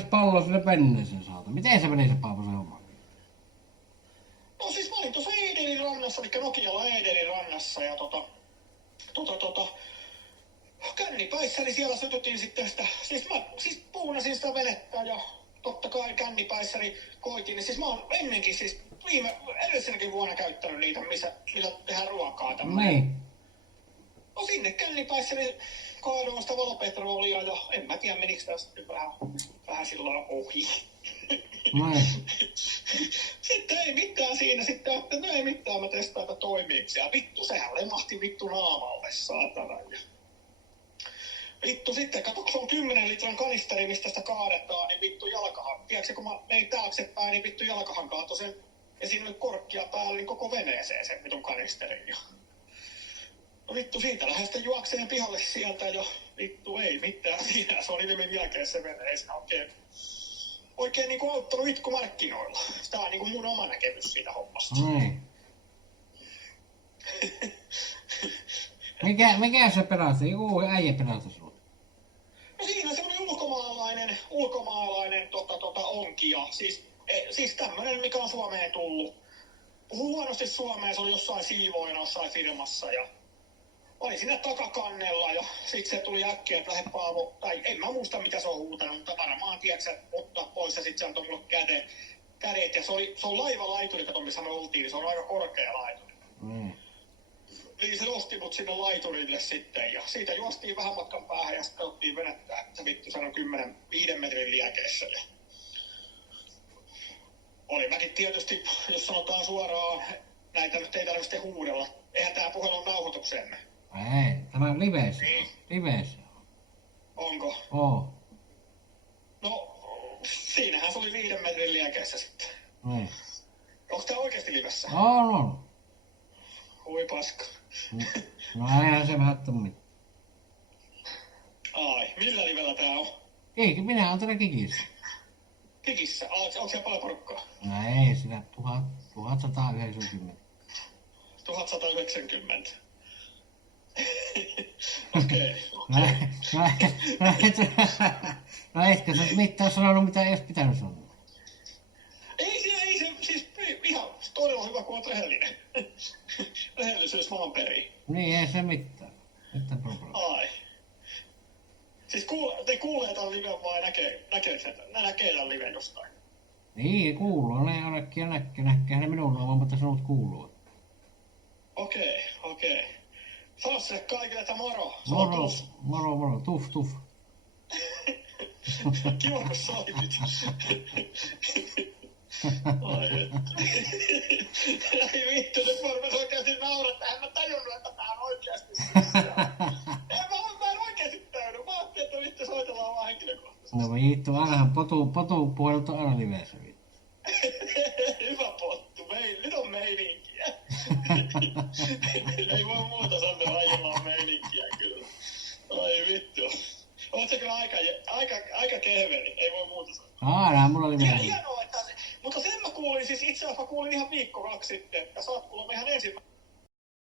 pallo sille veneeseen saata. Miten se meni se Paavo se homma? No siis mä olin tuossa Edenin rannassa, eli Nokialla Edenin rannassa ja kännipäissäni siellä sytytin sitten sitä, siis mä puunasin sitä venettä ja totta kai kännipäissäni koitin, niin siis mä oon ennenkin siis edellisenäkin vuonna käyttänyt niitä, millä tehdään ruokaa tämmöinen. Niin. No sinne kännipäissäni kaadoin sitä valopetrolia ja en mä tiedä menikö tästä nyt vähän silloin ohi. Noin. Sitten ei mitään siinä, sitten että no ei mitään, mä testaan, että toimiiko. Ja vittu, sehän lemahti vittu naamalle, saatana. Ja vittu sitten, kato, kun se on 10 litran kanisteri, mistä sitä kaadetaan, niin vittu jalkahan. Tiedätkö, kun mä menin taaksepäin, niin vittu jalkahan kaatoi sen ja siinä oli korkkia päällä, niin koko veneeseen sen vitun kanisterin. Ja no vittu, siitä lähden sitten juokseen pihalle sieltä ja vittu ei mitään siinä. Se oli nimen jälkeen se vene, ei siinä oikein niinku auttanut itkumarkkinoilla. Tämä on niinku mun oma näkemys siitä hommasta. Niin. Mikä se pelasti? Joku äijä pelasti sinua. No siinä se oli ulkomaalainen onkija. Siis tämmönen, mikä on Suomeen tullut. Puhuu huonosti suomea, se oli jossain siivoina jossain firmassa ja oli siinä takakannella ja sit se tuli äkkiä, että lähde Paavo, tai en mä muista mitä se on huutanut, mutta varmaan tiedätkö ottaa pois ja sit se antoi mulle kädet ja se on laivalaituri, kato missä me oltiin, niin se on aika korkea laituri. Niin se nosti mut sinne laiturille sitten ja siitä juostiin vähän matkan päähän ja sitten ottiin venettä, että se vittu sanoi 5 metrin liekeissä. Ja oli mäkin tietysti, jos sanotaan suoraan, näitä nyt ei tarvitse huudella. Eihän tää puhelu ole nauhoituksemme. Ei, tämä on liveissä. Niin. Liveissä. Onko? Oo. No, siinähän se oli 5 metrin liekeissä sitten. Niin. Onko tää oikeesti livessä? On. Oi paska. No eihän se vähän tummi. Ai, millä livellä tää on? Eikä, minä oon täällä kikissä. Kikissä? Onko siellä paljon porukkaa? No ei, siinä 1190. 1190. Okei. No etkö sä mitään sanonut, mitä ei edes pitänyt sanoa? Ei se, siis ihan todella hyvä, kun oot rehellinen. Rehellisyys maan perii. Niin, ei se mitään. Mitään probleemaa. Ai. Siis te kuulee tämän liven vai näkee tämän liven jostain? Niin, kuuluu. Ne ainakin näkee ne minun oman, mutta sinut kuuluu. Okei. Sano se kaikille, että moro. Moro. Tuf. Kiva, kun soitit. Ei vittu, nyt mä rupes oikeesti naurattaa. En mä tajunnut, että tää on oikeesti. Mä en oikeesti tajunnut. Mä ajattelin, että vittu soitellaan vaan henkilökohtaisesti. No vittu, ainahan potu puhelut on aina liveissä. Hyvä pottu. Nyt on meininkiä. Ei voi muuta sanoa, ajalla on meininkiä kyllä. Ai vittu. Oot sä kyllä aika kehveli, ei voi muuta sanoa. Aina, mulla oli Hienoa, että... Mutta sen mä kuulin, siis itse asiassa mä kuulin ihan viikko 2 sitten, että sä oot kuulemma ihan ensimmäinen.